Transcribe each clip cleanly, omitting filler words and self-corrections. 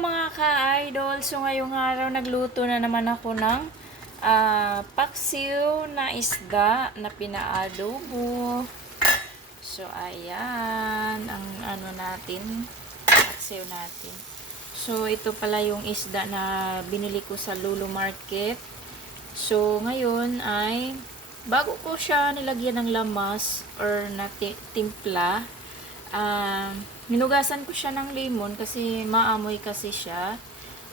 mga ka-idol! So ngayong araw nagluto na naman ako ng paksiw na isda na pinaadobo. So ayan ang ano natin, paksiw natin. So ito pala yung isda na binili ko sa Lulu Market. So ngayon ay bago ko siya nilagyan ng lamas or na timpla, hinugasan ko siya ng lemon kasi maamoy kasi siya.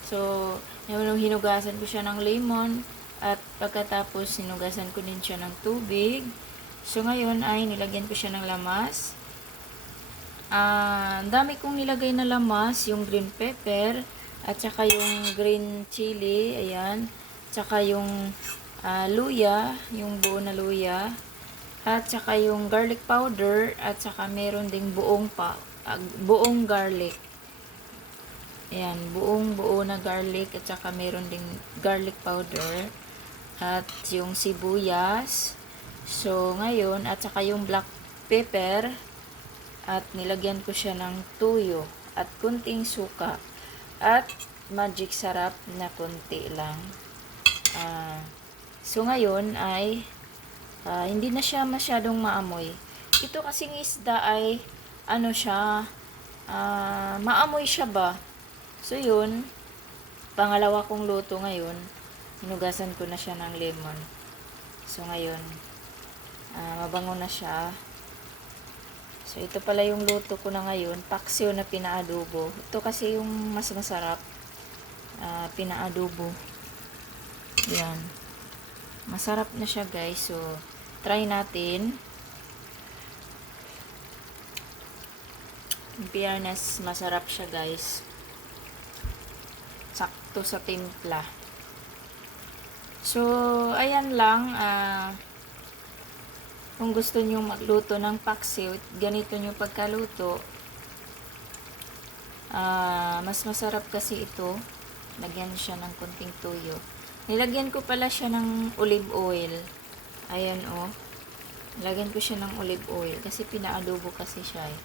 So, hinugasan ko siya ng lemon at pagkatapos hinugasan ko din siya ng tubig. So, ngayon ay nilagyan ko siya ng lamas. Dami kong nilagay na lamas, yung green pepper at saka yung green chili, ayan. Tsaka yung luya, yung buo na luya. At saka yung garlic powder at saka meron ding buong garlic. Ayan, buo na garlic at saka meron ding garlic powder at yung sibuyas. So ngayon at saka yung black pepper at nilagyan ko siya ng tuyo at kunting suka at magic sarap na kunti lang. So ngayon ay hindi na siya masyadong maamoy. Ito kasing isda ay ano siya, maamoy siya ba? So yun, pangalawa kong luto ngayon, hinugasan ko na siya ng lemon. So ngayon, mabango na siya. So ito pala yung luto ko na ngayon, paksiw na pinaadobo. Ito kasi yung mas masarap, pinaadobo. Yan. Masarap na siya guys. So try natin. In fairness, masarap siya guys. Sakto sa timpla. So, ayan lang. Kung gusto nyo magluto ng paksiw, ganito nyo pagkaluto. Mas masarap kasi ito. Lagyan siya ng konting tuyo. Nilagyan ko pala siya ng olive oil. Ayan oh. Lagyan ko siya ng olive oil kasi pinaadobo kasi siya eh.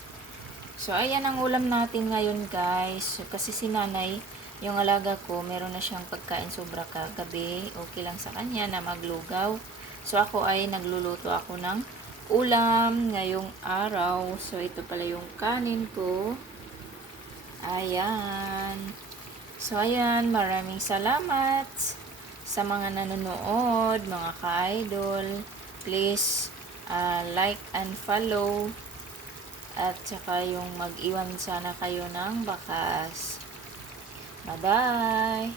So ayan ang ulam natin ngayon guys. So, kasi si nanay, yung alaga ko, meron na siyang pagkain sobra kagabi. Okay lang sa kanya na maglugaw. So ako ay nagluluto ako ng ulam ngayong araw. So ito pala yung kanin ko. Ayan. So ayan, maraming salamat sa mga nanonood, mga ka-idol. Please like and follow. At saka yung mag-iwan sana kayo ng bakas. Bye-bye!